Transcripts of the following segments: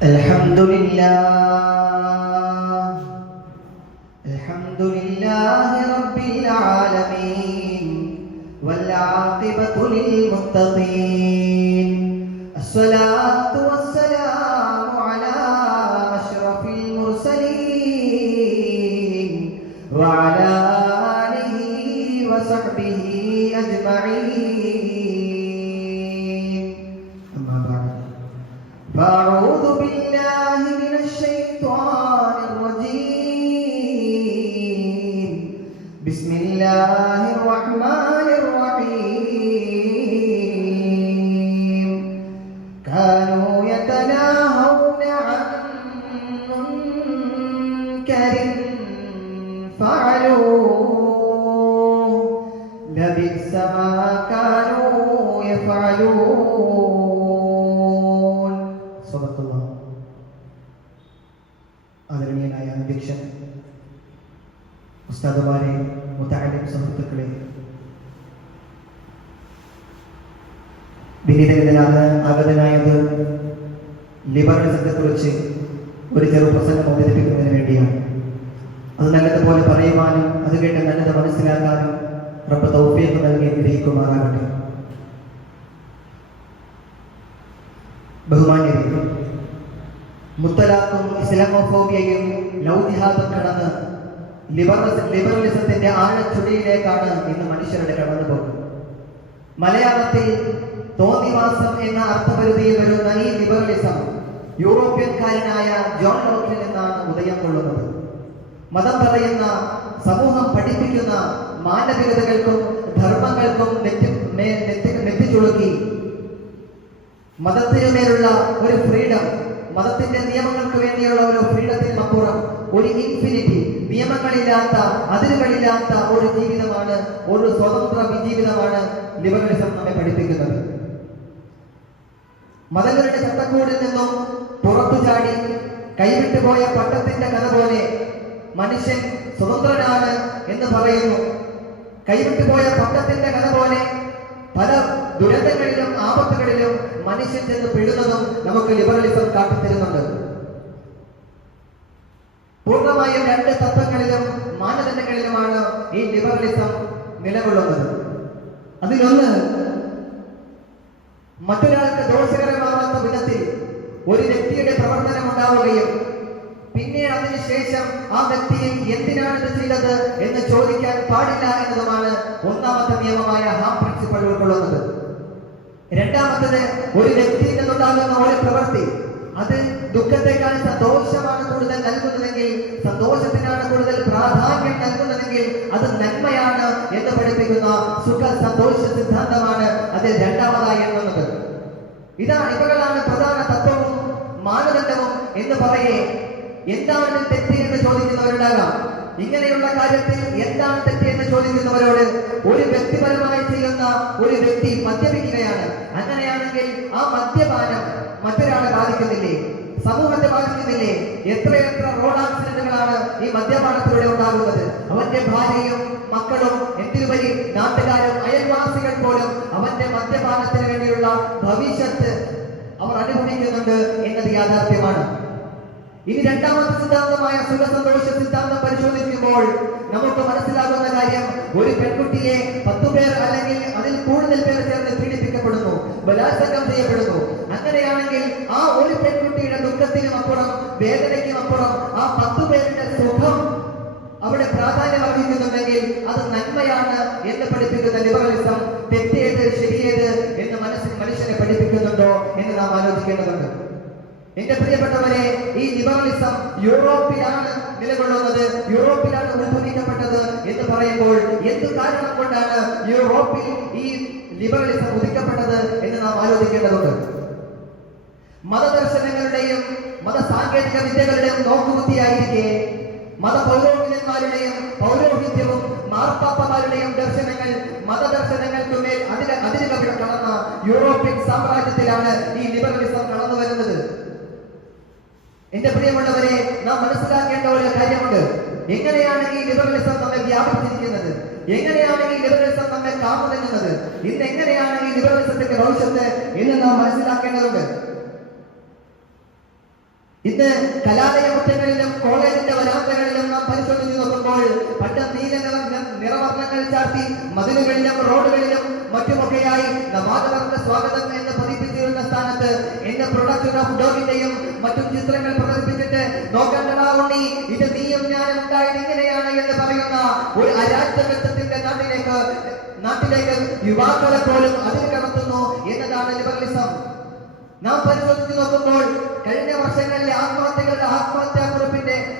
Alhamdulillahi Rabbil Alamin wal aqibatu lil muttaqin. Assalatu wassalamu ala ashrafil mursalin wa ala alihi wa sahbihi ajma'in. Amma ba'd. Fa'udhu billahi minash shaitanir rajim. Bismillahirrahmanirrahim. Kanu yatanahawna 'an munkarin fa'aluhu labisa ma kanu yaf'alun. Subhanallah. ആദരണീയനായ അധ്യക്ഷൻ, ഉസ്താദുമാരെ, മുതഅല്ലിം സുഹൃത്തുക്കളെ, വിനീതനാണ് ആഗതനായത് ലിബറലിസത്തെക്കുറിച്ച് ഒരു ചെറുപ്രസംഗം അവതരിപ്പിക്കുന്നതിന് വേണ്ടിയാണ്. അത് നല്ലതുപോലെ പറയുവാനും അത് കേട്ട് നല്ലത് മനസ്സിലാക്കാനും റബ്ബ് തൗഫീഖ് നൽകി ഗ്രഹിക്കുമാറാകട്ടെ. ബഹുമാന്യരെ, മുത്തലാഖും ഇസ്ലാമോഫോബിയയും ലൗജിഹാദും കടന്ന് ലിബറലിസത്തിന്റെ ആഴച്ചുഴിയിലേക്കാണ് ഇന്ന് മനുഷ്യരുടെ കടന്നുപോക്ക്. മലയാളത്തിൽ തോന്നിവാസം എന്ന അർത്ഥപരിധിയിൽ വരുന്ന ഈ ലിബറലിസം യൂറോപ്യൻകാരനായ ജോൺ ലോക്കിൽ നിന്നാണ് ഉദയം കൊള്ളുന്നത്. മതം പറയുന്ന, സമൂഹം പഠിപ്പിക്കുന്ന മാനവികതകൾക്കും ധർമ്മങ്ങൾക്കും നെറ്റിച്ചുളുക്കി മതത്തിനുമേലുള്ള ഒരു ഫ്രീഡം, മതത്തിന്റെ നിയമങ്ങൾക്ക് വേണ്ടിയുള്ള ഒരു ഫ്രീഡത്തിന് അപ്പുറം ഒരു ഇൻഫിനിറ്റി, നിയമങ്ങളില്ലാത്ത, അതിരുകളില്ലാത്ത ഒരു ജീവിതമാണ്, ഒരു സ്വതന്ത്ര ജീവിതമാണ് ലിബറലിസം നമ്മെ പഠിപ്പിക്കുന്നത്. മതങ്ങളുടെ ചട്ടക്കൂടിൽ നിന്നും പുറത്തു ചാടി കൈവിട്ടുപോയ പട്ടത്തിന്റെ കഥ പോലെ മനുഷ്യൻ സ്വതന്ത്രനാണ് എന്ന് പറയുന്നു. കൈവിട്ടുപോയ പട്ടത്തിന്റെ കഥ പോലെ പല ദുരന്തങ്ങളിലും ആപത്തുകളിലും മനുഷ്യൻ ചെന്ന് പെടുന്നതും നമുക്ക് ലിബറലിസം കാട്ടിത്തരുന്നുണ്ട്. പൂർണ്ണമായും രണ്ട് തത്വങ്ങളിലും മാനദണ്ഡങ്ങളിലുമാണ് ഈ ലിബറലിസം നിലകൊള്ളുന്നത്. അതിലൊന്ന്, മറ്റൊരാൾക്ക് ദോഷകരമാവാത്ത വിധത്തിൽ ഒരു വ്യക്തിയുടെ പ്രവർത്തനം ഉണ്ടാവുകയും പിന്നീട് അതിനുശേഷം ആ വ്യക്തിയെ എന്തിനാണ് ഇത് ചെയ്തത് എന്ന് ചോദിക്കാൻ പാടില്ല എന്നതുമാണ് ഒന്നാമത്തെ നിയമമായ ഹാം പ്രിൻസിപ്പൾ ഉൾക്കൊള്ളുന്നത്. രണ്ടാമത്തത്, ഒരു വ്യക്തിയിൽ നിന്നുണ്ടാകുന്ന ഒരു പ്രവൃത്തി അത് ദുഃഖത്തെക്കാൾ സന്തോഷമാണ് കൂടുതൽ നൽകുന്നതെങ്കിൽ, സന്തോഷത്തിനാണ് കൂടുതൽ പ്രാധാന്യം നൽകുന്നതെങ്കിൽ അത് നന്മയാണ് എന്ന് പഠിപ്പിക്കുന്ന സുഖ സന്തോഷ സിദ്ധാന്തമാണ് അതിൽ രണ്ടാമതായി എണ്ണുന്നത്. ഇവകളാണ് പ്രധാന തത്വവും മാനദണ്ഡവും എന്ന് പറയേ എന്താണ് തെറ്റ് എന്ന് ചോദിക്കുന്നവരുണ്ടാകാം. ഇങ്ങനെയുള്ള കാര്യത്തിൽ എന്താണ് തെറ്റ് എന്ന് ചോദിക്കുന്നവരോട്, ഒരു വ്യക്തിപരമായി ചെയ്യുന്ന ഒരു വ്യക്തി മദ്യപിക്കുകയാണ്, അങ്ങനെയാണെങ്കിൽ ആ മദ്യപാനം മറ്റൊരാളെ ബാധിക്കുന്നില്ലേ, സമൂഹത്തെ ബാധിക്കുന്നില്ലേ? എത്രയെത്ര റോഡ് ആക്സിഡന്റുകളാണ് ഈ മദ്യപാനത്തിലൂടെ ഉണ്ടാകുന്നത്. അവന്റെ ഭാര്യയും മക്കളും, എന്തിനുപരി നാട്ടുകാരും അയൽവാസികൾ പോലും അവന്റെ മദ്യപാനത്തിന് വേണ്ടിയുള്ള ഭവിഷ്യത്ത് അവർ അനുഭവിക്കുന്നുണ്ട് എന്നത് യാഥാർത്ഥ്യമാണ്. ഇനി രണ്ടാമത്തെ സിദ്ധാന്തമായ സുഖസന്തോഷ സിദ്ധാന്തം പരിശോധിക്കുമ്പോൾ നമുക്ക് മനസ്സിലാകുന്ന കാര്യം, ഒരു പെൺകുട്ടിയെ 10 പേർ അല്ലെങ്കിൽ അതിൽ കൂടുതൽ പേർ ചേർന്ന് പീഡിപ്പിക്കപ്പെടുന്നു, ബലാത്സംഗം ചെയ്യപ്പെടുന്നു. അങ്ങനെയാണെങ്കിൽ ആ ഒരു പെൺകുട്ടിയുടെ ദുഃഖത്തിനും അപ്പുറം, വേദനയ്ക്കും അപ്പുറം ആ 10 പേരുടെ സുഖം അവിടെ പ്രാധാന്യം അർഹിക്കുന്നുണ്ടെങ്കിൽ അത് നന്മയാണ് എന്ന് പഠിപ്പിക്കുന്ന ലിബറലിസം തെറ്റേത് ശരിയേത് എന്ന് മനുഷ്യനെ പഠിപ്പിക്കുന്നുണ്ടോ എന്ന് നാം ആലോചിക്കേണ്ടതുണ്ട്. എന്റെ പ്രിയപ്പെട്ടവരെ, ഈ ലിബറലിസം യൂറോപ്പിലാണ് നിലകൊള്ളുന്നത്, യൂറോപ്പിലാണ് ഉത്ഭവിക്കപ്പെട്ടത് എന്ന് പറയുമ്പോൾ എന്ത് കാരണം കൊണ്ടാണ് യൂറോപ്പിൽ ഈ ലിബറലിസം ഉദിക്കപ്പെട്ടത് എന്ന് നാം ആലോചിക്കേണ്ടതുണ്ട്. മതദർശനങ്ങളുടെയും മതസാങ്കേതിക വിദ്യകളുടെയും നോക്കുകുത്തിയായിരിക്കെ മതപൗരോഹിത്യന്മാരുടെയും പൗരോഹിത്യവും മാർപ്പാപ്പമാരുടെയും ദർശനങ്ങൾ, മതദർശനങ്ങൾക്കുമേൽ അതിരുകൾ കടന്ന യൂറോപ്യൻ സാമ്രാജ്യത്തിലാണ് ഈ ലിബറലിസം കടന്നു വരുന്നത്. എന്റെ പ്രിയമുള്ളവരെ, നാം മനസ്സിലാക്കേണ്ട ഒരു കാര്യമുണ്ട്. എങ്ങനെയാണ് ഈ ലിബറലിസം നമ്മെ വ്യാപിച്ചിരിക്കുന്നത്? എങ്ങനെയാണ് ഈ ലിബറലിസം നമ്മെ കാമുന്നത്? ഇന്ന് എങ്ങനെയാണ് ഈ ലിബറലിസത്തിന്റെ ഭവിഷ്യത്ത് എന്ന് നാം മനസ്സിലാക്കേണ്ടതുണ്ട്. ഇന്ന് കലാലയ മുറ്റങ്ങളിലും കോളേജിന്റെ വരാന്തകളിലും നാം പരിശോധിച്ച് നോക്കുമ്പോൾ പണ്ട് നീല നിറവർണ്ണങ്ങൾ ചാർത്തി മതിലുകളിലും റോഡുകളിലും മറ്റുമൊക്കെയായി നവാഗതർക്ക് സ്വാഗതം എന്ന് പതിപ്പിച്ചിരുന്ന സ്ഥാനത്ത് ഇന്ന് പ്രൊഡക്ഷൻ ഓഫ് ഡോഗിന്റെയും മറ്റും ചിത്രങ്ങൾ പ്രദർശിപ്പിച്ചിട്ട് നോക്കണ്ടടാ ഉണ്ണി, ഇത് നീയും ഞാനും ഉണ്ടായത് ഇങ്ങനെയാണ് എന്ന് പറയുന്ന ഒരു അരാജകത്വത്തിന്റെ നാട്ടിലേക്ക് യുവാക്കളെ പോലും അതിൽ കടത്തുന്നു എന്നതാണ് ലിബറലിസം. നാം പരിശോധിച്ച് നോക്കുമ്പോൾ കഴിഞ്ഞ വർഷങ്ങളിലെ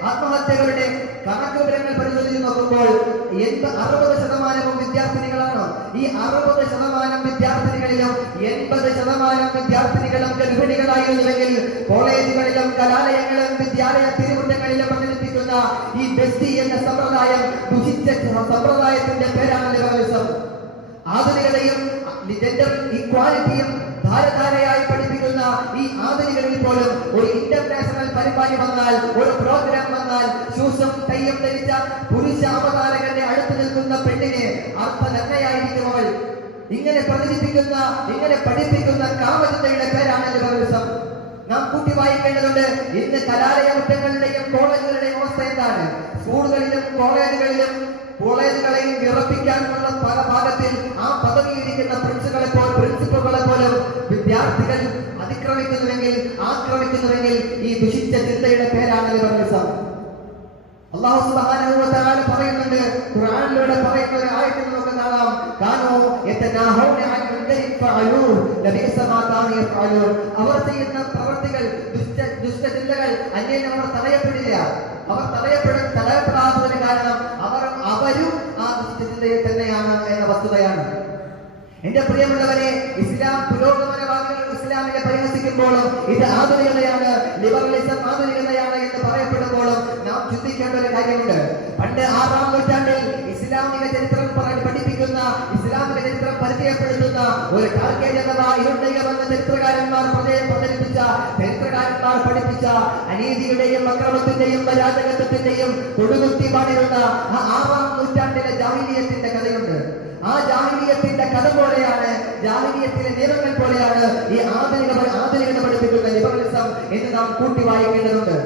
ആത്മഹത്യകളുടെ കണക്ക് വിവരങ്ങൾ പരിശോധിച്ച് നോക്കുമ്പോൾ 60% വിദ്യാർത്ഥിനികളാണ്. ഈ 60% വിദ്യാർത്ഥിനികളിലും 80% വിദ്യാർത്ഥിനികളും ഗർഭിണികളായിരുന്നുവെങ്കിൽ കോളേജുകളിലും കലാലയങ്ങളിലും വിദ്യാലയ തിരുമുറ്റങ്ങളിലും പ്രചരിപ്പിക്കുന്ന ഈ ബെസ്റ്റി എന്ന സമ്പ്രദായം ദുഷിച്ച സമ്പ്രദായത്തിന്റെ പേരാണ് ലിബറലിസം. ആധുനികതയും ജെൻഡർ ഈക്വാലിറ്റിയും ധാരധാരയായി പഠിപ്പിക്കുന്ന ഈ ആധുനികരിൽ പോലും ഒരു ഇന്റർനാഷണൽ പരിപാടി വന്നാൽ, ഒരു പ്രോഗ്രാം വന്നാൽ ഷൂസും ടൈയും ധരിച്ച പുരുഷ അവതാരകന്റെ അടുത്ത് നിൽക്കുന്ന പെണ്ണിന് അർത്ഥനഗ്നയായിരിക്കും അവൾ. ഇങ്ങനെ പ്രചരിപ്പിക്കുന്ന, ഇങ്ങനെ പഠിപ്പിക്കുന്ന കാമചിന്തയുടെ പേരാണ് ലിബറലിസം. നാം കൂട്ടി വായിക്കേണ്ടതുണ്ട്. ഇന്ന് കലാലയ മുറ്റങ്ങളുടെയും കോളേജുകളുടെയും അവസ്ഥ എന്താണ്? സ്കൂളുകളിലും കോളേജുകളെയും വിറപ്പിക്കാനുള്ള പല ഭാഗത്തിൽ ആ പദവിയിരിക്കുന്ന പ്രിൻസിപ്പലുകളെ പോലും വിദ്യാർത്ഥികൾ ആക്രമിക്കുന്നുവെങ്കിൽ ഈ ദുഷിച്ച ചിന്തയുടെ പേരാണ് ലിബറലിസം. അല്ലാഹു സുബ്ഹാനഹു വ തആല പറയുന്നുണ്ട്, ഖുർആനിലൂടെ പറയുന്ന ഒരു ആയത്തിൽ നമുക്ക് കാണാം, കാനൂ യതനാഹൂന അൻ മുൻകരിൻ ഫഅലൂ ലബിസ മാ കാനൂ യഫഅലൂൻ. അവർ ചെയ്യുന്ന പ്രവൃത്തികൾ, ദുഷ്ടചിന്തകൾ അന്യോന്യം അവർ തടയപ്പെടില്ല. അവർ തടയപ്പെടാത്തതിന് കാരണം അവരും ആ ദുഷ്ടചിന്തയിൽ തന്നെയാണ് എന്ന വസ്തുതയാണ്. എന്റെ പ്രിയമുള്ളവരെ, ഇസ്ലാം പുരോഗമനവാദികൾ ഇസ്ലാമിനെ പരിഹസിക്കുമ്പോഴും ഇത് ആധുനികതയാണ്, ലിബറലിസം ആധുനികതയാണ് എന്ന് പറയപ്പെടുമ്പോഴും നാം ചിന്തിക്കേണ്ട ഒരു കാര്യമുണ്ട്. പണ്ട് 6-ാം നൂറ്റാണ്ടിൽ ഇസ്ലാമിക ചരിത്രം പഠിപ്പിക്കുന്ന, ഇസ്ലാമിക ചരിത്രം പരിചയപ്പെടുത്തുന്ന ഒരു ടാർഗറ്റ് അഥവാ ഇരുണ്ടയുമെന്ന ചരിത്രകാരന്മാർ പഠിപ്പിച്ച അനീതിയുടെയും അക്രമത്തിന്റെയും അരാജകത്വത്തിന്റെയും കൊടുകുത്തി പാടിരുന്ന ആ 6-ാം നൂറ്റാണ്ടിലെ ജാഹിലിയത്തിന്റെ കഥയുണ്ട്. ആ ജാഹിലിയത്തിന്റെ കഥ പോലെയാണ്, ജാഹിലിയത്തിലെ നിയമങ്ങൾ പോലെയാണ് ഈ ആധുനികത പഠിപ്പിക്കുന്ന ലിബറലിസം എന്ന് നാം കൂട്ടി വായിക്കേണ്ടതുണ്ട്.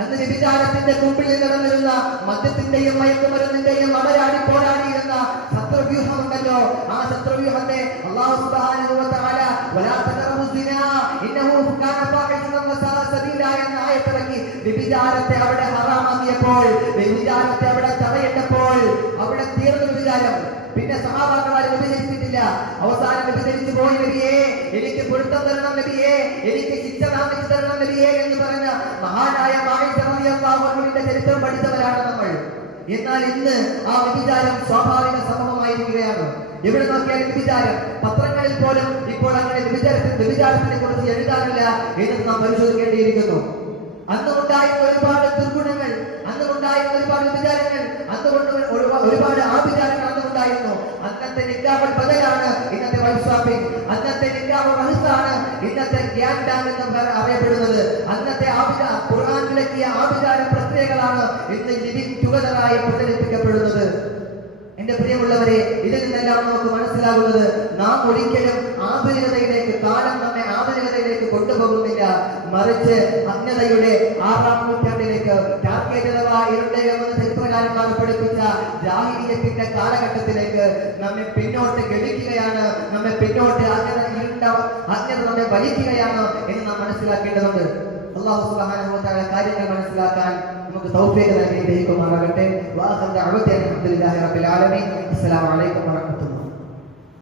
അന്ന് വ്യഭിചാരത്തിന്റെ മുമ്പിൽ നടന്നിരുന്ന മദ്യത്തിന്റെയും മയക്കുമരുന്നിന്റെയും അമരാടി പോരാടിയിരുന്ന ശത്രുവ്യൂഹമുണ്ടല്ലോ, ആ ശത്രുവ്യൂഹത്തെ അല്ലാഹു സുബ്ഹാനഹു വ തആല വലാ തഖറബു സിനാ ഇന്നഹു കാന ഫാഹിശതൻ വസാഅ സബീല എന്ന ആയത്തിറക്കി വ്യഭിചാരത്തെ അവിടെ ഹറാമാക്കിയപ്പോൾ, വ്യഭിചാരത്തെ അവിടെ തടയിട്ടപ്പോൾ അവിടെ തീർന്നു വ്യഭിചാരം. പിന്നെ സഹാബാക്കളാൽ വ്യഭിചരിച്ചിട്ടില്ല. അവസാനം വ്യഭിചരിച്ചു പോയി, നബിയേ എനിക്ക് പൊരുത്തം തരണം, നബിയേ എനിക്ക് ശിക്ഷ താമസിച്ചു തരണം നബിയേ എന്ന് പറഞ്ഞ മഹാനായ ആയിഷ റളിയല്ലാഹു അൻഹയുടെ ചരിത്രം പഠിച്ചവരാണ് നമ്മൾ. എന്നാൽ ഇന്ന് ആ വ്യഭിചാരം സ്വാഭാവിക സംഭവമായിരിക്കുകയാണ്. എവിടെ നോക്കിയാലും വ്യഭിചാരം. പത്രങ്ങളിൽ പോലും ഇപ്പോൾ അങ്ങനെ വ്യഭിചാരത്തിനെ കുറിച്ച് എഴുതാറില്ല എന്ന് നാം പരിശോധിക്കേണ്ടിയിരിക്കുന്നു. അന്നുണ്ടായിരുന്ന ഒരുപാട് ദുർഗുണങ്ങൾ, അന്നുണ്ടായിരുന്ന ഒരുപാട് വ്യഭിചാരങ്ങൾ, ഒരുപാട് ആഭിചാരങ്ങൾ അന്നുണ്ടായിരുന്നു. അന്നത്തെ നിക്കാഹ് ബദലാണ് ഇന്നത്തെ വൈഫ് ഷോപ്പിംഗ്. അന്നത്തെ നിക്കാഹ് റഹ്സാണ് ഇന്നത്തെ ഗ്യാങ് ഡാൻ എന്ന് അറിയപ്പെടുന്നത്. അന്നത്തെ ഖുർആൻ വിലക്കിയ ആഭിചാര പ്രക്രിയകളാണ് ഇന്ന് ലിവിംഗ് ടുഗദറായി പ്രചരിപ്പിക്കപ്പെടുന്നത്. എന്റെ പ്രിയമുള്ളവരെ, ഇതിൽ നിന്നെല്ലാം നമുക്ക് മനസ്സിലാകുന്നത്, നാം ഒരിക്കലും ആധുനികതയിലേക്ക്, കാലം നമ്മെ ആധുനികതയിലേക്ക് കൊണ്ടുപോകുന്നില്ല. മറിച്ച് അജ്ഞതയുടെ 6-ാം നൂറ്റാണ്ടിലേക്ക്, ഇരുണ്ടയുമെന്ന് ചരിത്രകാരന്മാർ പഠിപ്പിച്ച ജാഹിലിയത്തിന്റെ കാലഘട്ടത്തിലേക്ക് നമ്മെ പിന്നോട്ട് ഗമിക്കുകയാണ്, നമ്മെ പിന്നോട്ട് അജ്ഞത നമ്മെ വലിക്കുകയാണ് എന്ന് നാം മനസ്സിലാക്കേണ്ടതുണ്ട്. അല്ലാഹു സുബ്ഹാനഹു വ തആല കാര്യങ്ങൾ മനസ്സിലാക്കാൻ നമുക്ക് തൗഫീഖ് നൽകി അനുഗ്രഹിക്കുമാറാകട്ടെ. വആഖിറു ദഅ്വതനാ അൽഹംദുലില്ലാഹി റബ്ബിൽ ആലമീൻ. അസ്സലാമു അലൈക്കും വറഹ്മത്തുള്ളാഹി.